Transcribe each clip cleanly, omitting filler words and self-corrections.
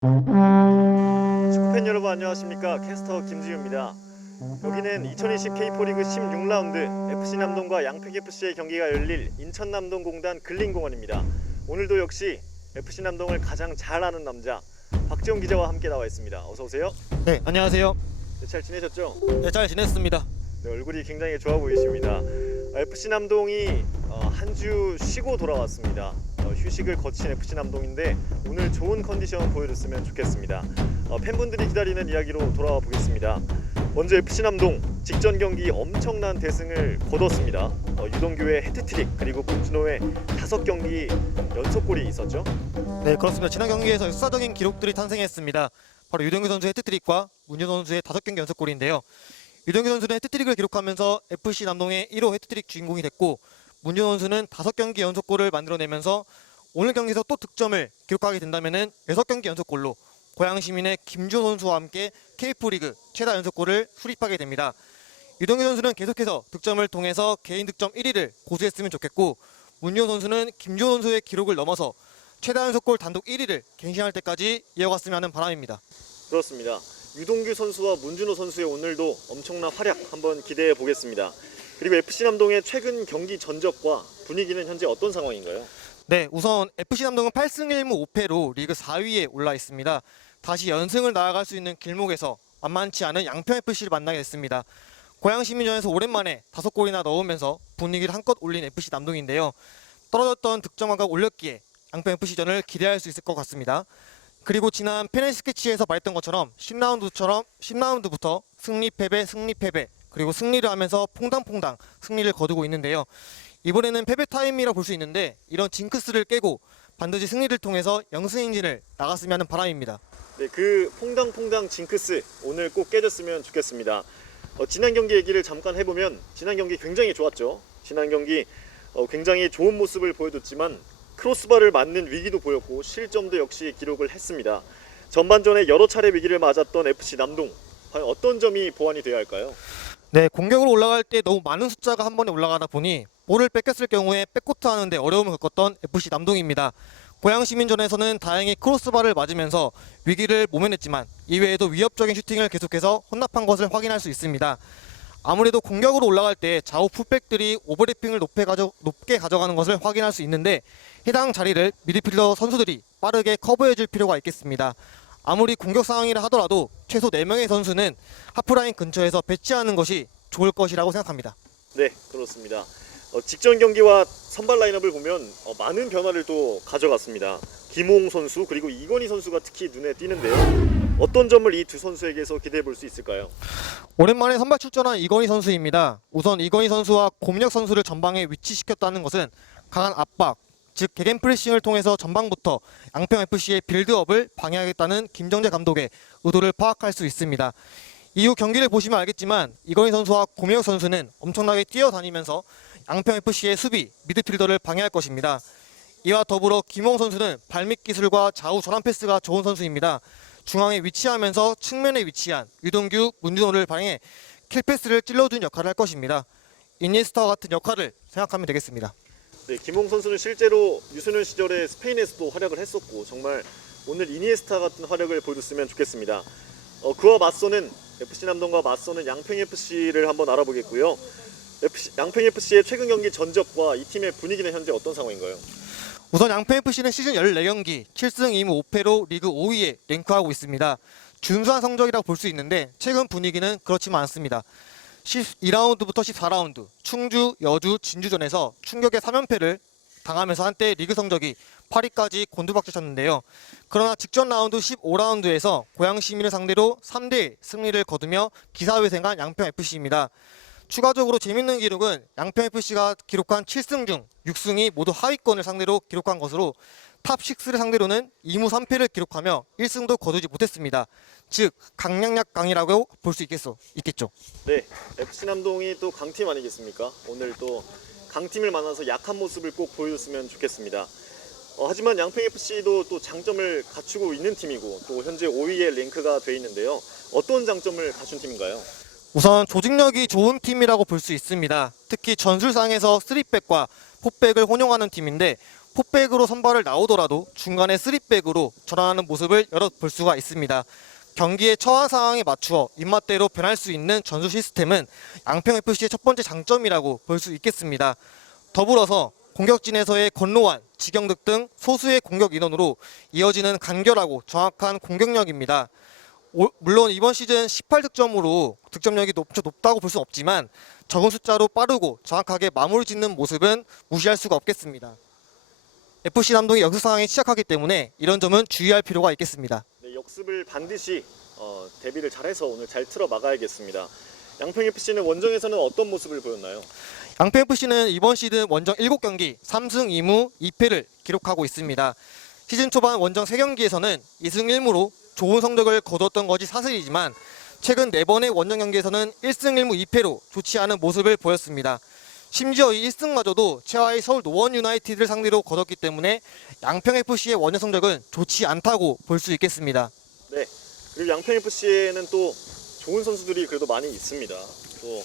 축구팬 여러분 안녕하십니까. 캐스터 김지우입니다. 여기는 2020 K4 리그 16라운드 FC 남동과 양평FC의 경기가 열릴 인천 남동공단 근린공원입니다. 오늘도 역시 FC 남동을 가장 잘 아는 남자 박지훈 기자와 함께 나와 있습니다. 어서 오세요. 네, 안녕하세요. 네, 잘 지내셨죠? 네, 잘 지냈습니다. 네, 얼굴이 굉장히 좋아 보이십니다. FC 남동이 한 주 쉬고 돌아왔습니다. 휴식을 거친 FC 남동인데 오늘 좋은 컨디션 보여줬으면 좋겠습니다. 팬분들이 기다리는 이야기로 돌아와 보겠습니다. 먼저 FC 남동 직전 경기 엄청난 대승을 거뒀습니다. 유동규의 해트트릭 그리고 문준호의 5경기 연속골이 있었죠. 네, 그렇습니다. 지난 경기에서 역사적인 기록들이 탄생했습니다. 바로 유동규 선수의 해트트릭과 문준호 선수의 5경기 연속골인데요. 유동규 선수는 해트트릭을 기록하면서 FC 남동의 1호 해트트릭 주인공이 됐고, 문준호 선수는 5경기 연속골을 만들어내면서 오늘 경기에서 또 득점을 기록하게 된다면은 6경기 연속골로 고양 시민의 김주호 선수와 함께 K4 리그 최다 연속골을 수립하게 됩니다. 유동규 선수는 계속해서 득점을 통해서 개인 득점 1위를 고수했으면 좋겠고, 문준호 선수는 김주호 선수의 기록을 넘어서 최다 연속골 단독 1위를 갱신할 때까지 이어갔으면 하는 바람입니다. 그렇습니다. 유동규 선수와 문준호 선수의 오늘도 엄청난 활약 한번 기대해 보겠습니다. 그리고 FC 남동의 최근 경기 전적과 분위기는 현재 어떤 상황인가요? 네, 우선 FC 남동은 8승 1무 5패로 리그 4위에 올라 있습니다. 다시 연승을 나아갈 수 있는 길목에서 만만치 않은 양평FC를 만나게 됐습니다. 고양 시민전에서 오랜만에 5골이나 넣으면서 분위기를 한껏 올린 FC 남동인데요. 떨어졌던 득점왕각 올렸기에 양평FC전을 기대할 수 있을 것 같습니다. 그리고 지난 페널 스케치에서 말했던 것처럼 10라운드부터 승리 패배 그리고 승리를 하면서 퐁당퐁당 승리를 거두고 있는데요. 이번에는 패배 타임이라 볼 수 있는데 이런 징크스를 깨고 반드시 승리를 통해서 영승 행진을 나갔으면 하는 바람입니다. 네, 그 퐁당퐁당 징크스 오늘 꼭 깨졌으면 좋겠습니다. 지난 경기 얘기를 잠깐 해보면 지난 경기 굉장히 좋았죠. 지난 경기 굉장히 좋은 모습을 보여줬지만 크로스바를 맞는 위기도 보였고 실점도 역시 기록을 했습니다. 전반전에 여러 차례 위기를 맞았던 FC 남동, 과연 어떤 점이 보완이 되어야 할까요? 네, 공격으로 올라갈 때 너무 많은 숫자가 한 번에 올라가다 보니 볼을 뺏겼을 경우에 백코트 하는데 어려움을 겪었던 FC 남동입니다. 고양 시민전에서는 다행히 크로스바를 맞으면서 위기를 모면했지만 이외에도 위협적인 슈팅을 계속해서 혼납한 것을 확인할 수 있습니다. 아무래도 공격으로 올라갈 때 좌우 풀백들이 오버래핑을 높게 가져가는 것을 확인할 수 있는데 해당 자리를 미드필더 선수들이 빠르게 커버해줄 필요가 있겠습니다. 아무리 공격 상황이라 하더라도 최소 4명의 선수는 하프라인 근처에서 배치하는 것이 좋을 것이라고 생각합니다. 네, 그렇습니다. 직전 경기와 선발 라인업을 보면 많은 변화를 또 가져갔습니다. 김호웅 선수 그리고 이건희 선수가 특히 눈에 띄는데요. 어떤 점을 이 두 선수에게서 기대해 볼 수 있을까요? 오랜만에 선발 출전한 이건희 선수입니다. 우선 이건희 선수와 고민혁 선수를 전방에 위치시켰다는 것은 강한 압박, 즉 개겐 프레싱을 통해서 전방부터 양평FC의 빌드업을 방해하겠다는 김정재 감독의 의도를 파악할 수 있습니다. 이후 경기를 보시면 알겠지만 이건희 선수와 고민혁 선수는 엄청나게 뛰어다니면서 양평FC의 수비, 미드필더를 방해할 것입니다. 이와 더불어 김홍 선수는 발밑 기술과 좌우 전환 패스가 좋은 선수입니다. 중앙에 위치하면서 측면에 위치한 유동규, 문준호를 방해 킬패스를 찔러준 역할을 할 것입니다. 이니에스타와 같은 역할을 생각하면 되겠습니다. 네, 김홍 선수는 실제로 유소년 시절에 스페인에서도 활약을 했었고 정말 오늘 이니에스타 같은 활약을 보여줬으면 좋겠습니다. 그와 맞서는 FC 남동과 맞서는 양평FC를 한번 알아보겠고요. 양평FC의 최근 경기 전적과 이 팀의 분위기는 현재 어떤 상황인가요? 우선 양평FC는 시즌 14경기 7승 2무 5패로 리그 5위에 랭크하고 있습니다. 준수한 성적이라고 볼 수 있는데 최근 분위기는 그렇지만 않습니다. 12라운드부터 14라운드 충주, 여주, 진주전에서 충격의 3연패를 당하면서 한때 리그 성적이 8위까지 곤두박질쳤는데요. 그러나 직전 라운드 15라운드에서 고양 시민을 상대로 3대1 승리를 거두며 기사회생한 양평FC입니다. 추가적으로 재밌는 기록은 양평FC가 기록한 7승 중 6승이 모두 하위권을 상대로 기록한 것으로 탑6를 상대로는 2무 3패를 기록하며 1승도 거두지 못했습니다. 즉 강약약 강이라고 볼 수 있겠죠. 네, FC 남동이 또 강팀 아니겠습니까? 오늘 또 강팀을 만나서 약한 모습을 꼭 보여줬으면 좋겠습니다. 하지만 양평FC도 또 장점을 갖추고 있는 팀이고 또 현재 5위에 랭크가 돼 있는데요. 어떤 장점을 갖춘 팀인가요? 우선 조직력이 좋은 팀이라고 볼 수 있습니다. 특히 전술상에서 3백과 4백을 혼용하는 팀인데 포백으로 선발을 나오더라도 중간에 3백으로 전환하는 모습을 여러 볼 수가 있습니다. 경기의 처한 상황에 맞추어 입맛대로 변할 수 있는 전술 시스템은 양평FC의 첫 번째 장점이라고 볼 수 있겠습니다. 더불어서 공격진에서의 권노환, 지경득 등 소수의 공격 인원으로 이어지는 간결하고 정확한 공격력입니다. 물론 이번 시즌 18득점으로 득점력이 높다고 볼 수는 없지만 적은 숫자로 빠르고 정확하게 마무리 짓는 모습은 무시할 수가 없겠습니다. FC 남동이 역습 상황에 시작하기 때문에 이런 점은 주의할 필요가 있겠습니다. 네, 역습을 반드시 대비를 잘해서 오늘 잘 틀어 막아야겠습니다. 양평FC는 원정에서는 어떤 모습을 보였나요? 양평FC는 이번 시즌 원정 7경기 3승 2무 2패를 기록하고 있습니다. 시즌 초반 원정 3경기에서는 2승 1무로 좋은 성적을 거뒀던 것이 사실이지만 최근 4번의 원정 경기에서는 1승 1무 2패로 좋지 않은 모습을 보였습니다. 심지어 이 1승마저도 최하위 서울 노원 유나이티드를 상대로 거뒀기 때문에 양평FC의 원정 성적은 좋지 않다고 볼 수 있겠습니다. 네, 그리고 양평FC에는 또 좋은 선수들이 그래도 많이 있습니다. 또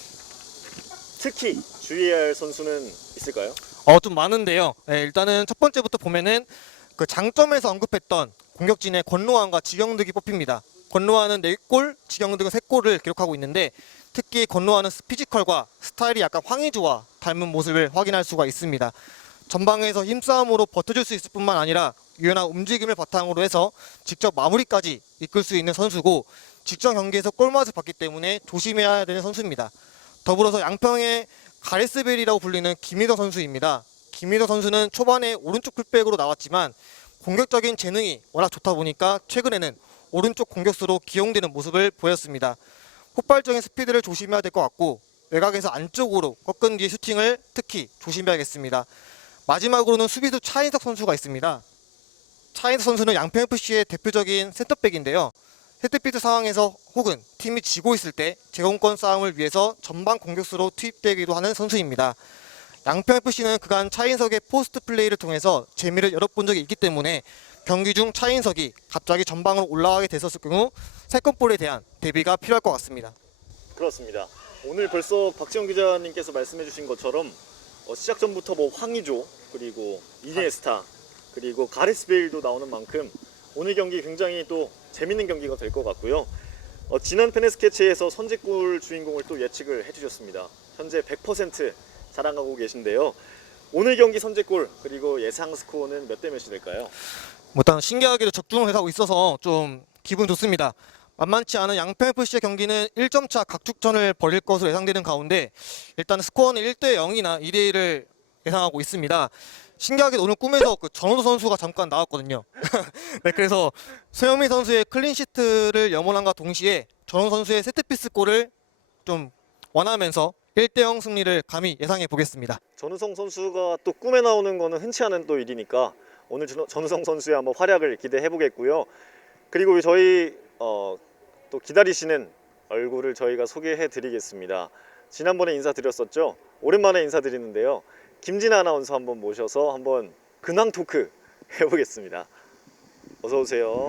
특히 주의해야 할 선수는 있을까요? 좀 많은데요. 네, 일단은 첫 번째부터 보면은 그 장점에서 언급했던 공격진의 권노환과 지경득이 뽑힙니다. 권노환은 4골, 지경득은 3골을 기록하고 있는데 특히 권노환은 피지컬과 스타일이 약간 황의조와 닮은 모습을 확인할 수가 있습니다. 전방에서 힘싸움으로 버텨줄 수 있을 뿐만 아니라 유연한 움직임을 바탕으로 해서 직접 마무리까지 이끌 수 있는 선수고 직전 경기에서 골맛을 봤기 때문에 조심해야 되는 선수입니다. 더불어서 양평의 가레스벨이라고 불리는 김희덕 선수입니다. 김희덕 선수는 초반에 오른쪽 풀백으로 나왔지만 공격적인 재능이 워낙 좋다 보니까 최근에는 오른쪽 공격수로 기용되는 모습을 보였습니다. 폭발적인 스피드를 조심해야 될 것 같고 외곽에서 안쪽으로 꺾은 뒤에 슈팅을 특히 조심해야겠습니다. 마지막으로는 수비수 차인석 선수가 있습니다. 차인석 선수는 양평FC의 대표적인 센터백인데요. 세트피스 상황에서 혹은 팀이 지고 있을 때 제공권 싸움을 위해서 전방 공격수로 투입되기도 하는 선수입니다. 양평FC는 그간 차인석의 포스트 플레이를 통해서 재미를 열어본 적이 있기 때문에 경기 중 차인석이 갑자기 전방으로 올라가게 됐었을 경우 세컨볼에 대한 대비가 필요할 것 같습니다. 그렇습니다. 오늘 벌써 박지영 기자님께서 말씀해 주신 것처럼 시작 전부터 뭐 황의조 그리고 이니에스타 그리고 가레스베일도 나오는 만큼 오늘 경기 굉장히 또 재밌는 경기가 될 것 같고요. 지난 페네스케치에서 선제골 주인공을 또 예측을 해주셨습니다. 현재 100% 자랑하고 계신데요. 오늘 경기 선제골 그리고 예상 스코어는 몇 대 몇이 될까요? 일단 신기하게도 적중을 하고 있어서 좀 기분 좋습니다. 만만치 않은 양평FC의 경기는 1점 차 각축전을 벌일 것으로 예상되는 가운데 일단 스코어는 1대 0이나 2대 1을 예상하고 있습니다. 신기하게 오늘 꿈에서 그 전호도 선수가 잠깐 나왔거든요. 네, 그래서 소영민 선수의 클린시트를 염원함과 동시에 전호도 선수의 세트피스 골을 좀 원하면서 1대 0 승리를 감히 예상해 보겠습니다. 전우성 선수가 또 꿈에 나오는 거는 흔치 않은 또 일이니까 오늘 전우성 선수의 한번 활약을 기대해 보겠고요. 그리고 저희 또 기다리시는 얼굴을 저희가 소개해 드리겠습니다. 지난번에 인사드렸었죠. 오랜만에 인사드리는데요. 김진아 아나운서 한번 모셔서 한번 근황 토크 해보겠습니다. 어서 오세요.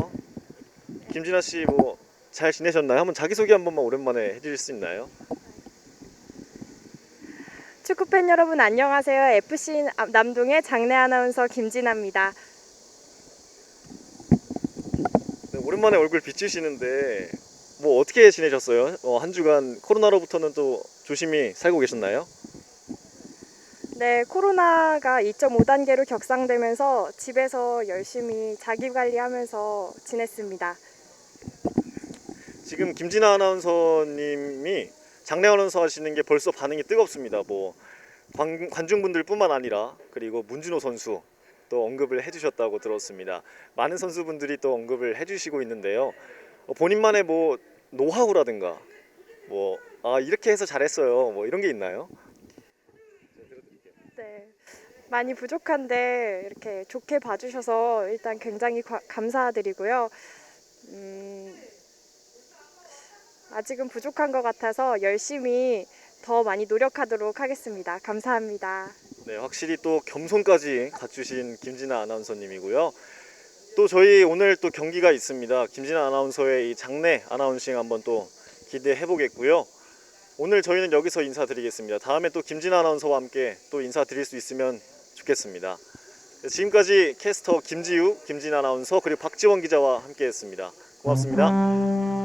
김진아 씨 뭐 잘 지내셨나요? 한번 자기소개 한 번만 오랜만에 해주실 수 있나요? 축구팬 여러분 안녕하세요. FC 남동의 장내 아나운서 김진아입니다. 네, 오랜만에 얼굴 비추시는데 뭐 어떻게 지내셨어요? 한 주간 코로나로부터는 또 조심히 살고 계셨나요? 네, 코로나가 2.5단계로 격상되면서 집에서 열심히 자기관리하면서 지냈습니다. 지금 김진아 아나운서님이 장내 아나운서 하시는 게 벌써 반응이 뜨겁습니다. 뭐 관중분들뿐만 아니라 그리고 문준호 선수 또 언급을 해주셨다고 들었습니다. 많은 선수분들이 또 언급을 해주시고 있는데요. 본인만의 뭐 노하우라든가 뭐 이렇게 해서 잘했어요. 뭐 이런 게 있나요? 네, 많이 부족한데 이렇게 좋게 봐주셔서 일단 굉장히 감사드리고요. 아직은 부족한 것 같아서 열심히 더 많이 노력하도록 하겠습니다. 감사합니다. 네, 확실히 또 겸손까지 갖추신 김진아 아나운서님이고요. 또 저희 오늘 또 경기가 있습니다. 김진아 아나운서의 이 장내 아나운싱 한번 또 기대해 보겠고요. 오늘 저희는 여기서 인사드리겠습니다. 다음에 또 김진아 아나운서와 함께 또 인사드릴 수 있으면 좋겠습니다. 지금까지 캐스터 김지우, 김진 아나운서 그리고 박지원 기자와 함께했습니다. 고맙습니다.